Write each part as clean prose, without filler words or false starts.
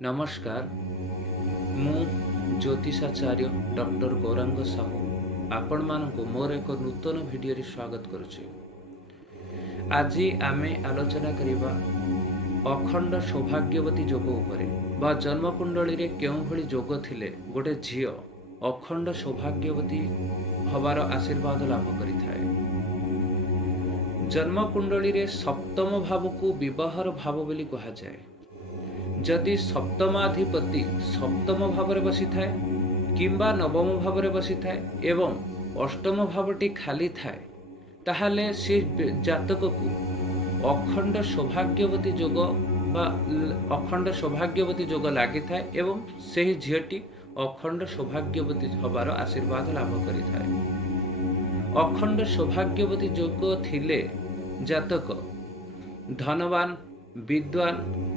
नमस्कार मु ज्योतिषाचार्य डॉक्टर गौरांग साहू आपण मानक मोर एक नूतन भिडियो स्वागत करुचे। आज आमे आलोचना करिबा अखंड सौभाग्यवती जोग उपरे बा जन्मकुंडली रे केउ भली जोग थिले गोटे झियो अखंड सौभाग्यवती हबार आशीर्वाद लाभ करिथाए। जन्मकुंडली रे सप्तम भाव को विवाहर भाव बोली कहा जाए। जदि सप्तमाधिपति सप्तम भाव रे बसी थाए किंबा नवम भाव रे बसी थाए एवं अष्टम भावटी खाली थाए ताहाले से जातक को अखंड सौभाग्यवती जोग बा अखंड सौभाग्यवती जोग लागि थाए एवं सेही झियटी अखंड सौभाग्यवती हबार आशीर्वाद लाभ करि थाए। अखंड सौभाग्यवती जोग थिले जातक धनवान विद्वान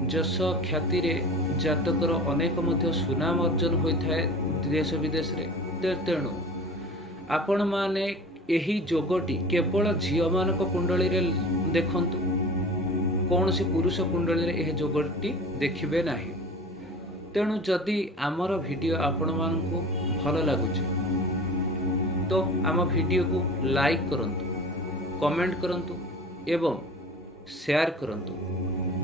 जश ख्याति रे जातकर अनेक मध्य सुनाम अर्जन होता है देश विदेश रे। तेणु आपण माने एही जोगटी केवल झियो मानक कुंडली रे देखंतु, कौन सी पुरुष कुंडली रे एही जोगटी देखिबे नाही। तेणु जदि आमर वीडियो आपण मानकु भल लागुचे तो आम वीडियो को लाइक करंतु, कमेंट करंतु एवं शेयर करंतु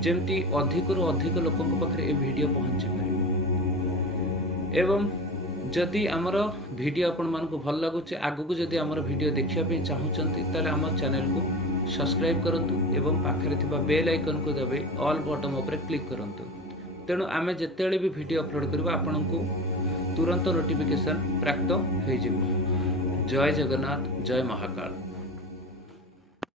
जेमती अधिक रु अधिक लोकों पाखे ए वीडियो पहुंची पारे। एवं जदि आमर वीडियो आपण मानकु भल लागुचे आगु जदि आमर वीडियो देखिया पे चाहूचंती ताले आम चैनल को सब्सक्राइब करंतु एवं पाखरे थिबा बेल आइकन को दबे ऑल बटन ऊपर क्लिक करंतु। तेणु आमे जेतेले भी वीडियो अपलोड करबा आपनकु तुरंत नोटिफिकेशन प्राप्त होई जिवो। जय जगन्नाथ, जय महाकाल।